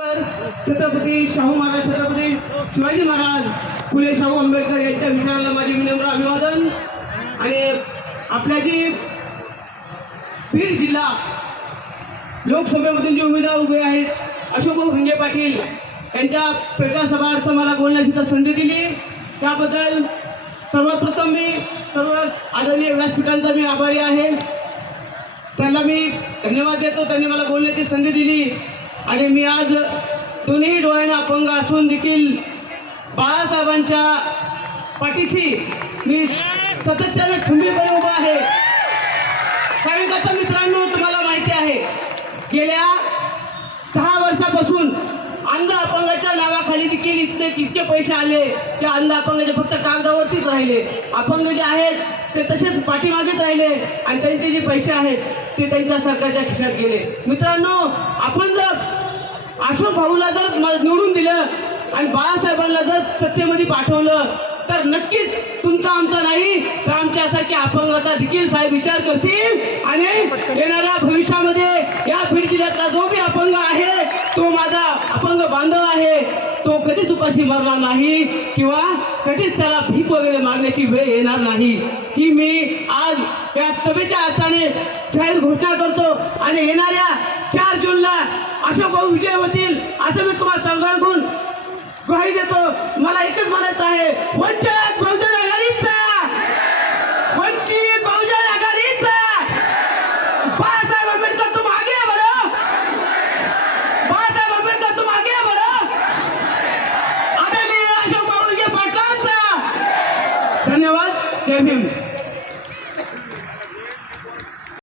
छत्रपती शाहू महाराज छत्रपती शिवाजी महाराज फुले शाहू आंबेडकर यांच्या विचाराला माझे विनम्र अभिवादन. आणि आपल्या जी बीड जिल्हा लोकसभेमधून जे उमेदवार उभे आहेत अशोकभाऊ हिंगे पाटील यांच्या पेटा सभार्थ मला बोलण्याची तर संधी दिली. त्याबद्दल सर्वप्रथम मी सर्व आदरणीय व्यासपीठांचा मी आभारी आहे. त्यांना मी धन्यवाद देतो. त्यांनी मला बोलण्याची संधी दिली. आणि मी आज दोन्ही डोळ्यांना अपंग असून देखील बाळासाहेबांच्या पाठीशी मी सातत्याने ठुंबीपणे उभा आहे. कारण कसं मित्रांनो तुम्हाला माहिती आहे गेल्या सहा वर्षापासून अंध अपंगाच्या नावाखाली देखील इतके इतके पैसे आले की अंध अपंगाचे फक्त कागदावरतीच राहिले. अपंग जे आहेत ते तसेच पाठीमागेच राहिले आणि त्यांचे जे पैसे आहेत ते त्यांच्या सरकारच्या खिशात गेले. मित्रांनो आपण जर अशोक भाऊला जर निवडून दिलं आणि बाळासाहेबांना जर सत्तेमध्ये पाठवलं तर नक्कीच तुमचा आमचा नाही तर आमच्यासारख्या अपंगाचा देखील साहेब विचार करतील. आणि येणाऱ्या भविष्यामध्ये या बीड जिल्ह्यातला जो बी अपंग आहे तो माझा अपंग बांधव आहे. तो कधीच उपाशी मरणार नाही किंवा कधीच त्याला भीक वगैरे मागण्याची वेळ येणार नाही. ही मी आज या सभेच्या अर्थाने जाहीर घोषणा करतो आणि येणाऱ्या चार जूनला अशोक भाऊ विजय होतील असं मी तुम्हाला सांगून ग्वाही देतो. मला एकच म्हणायचं आहे वंचित them him.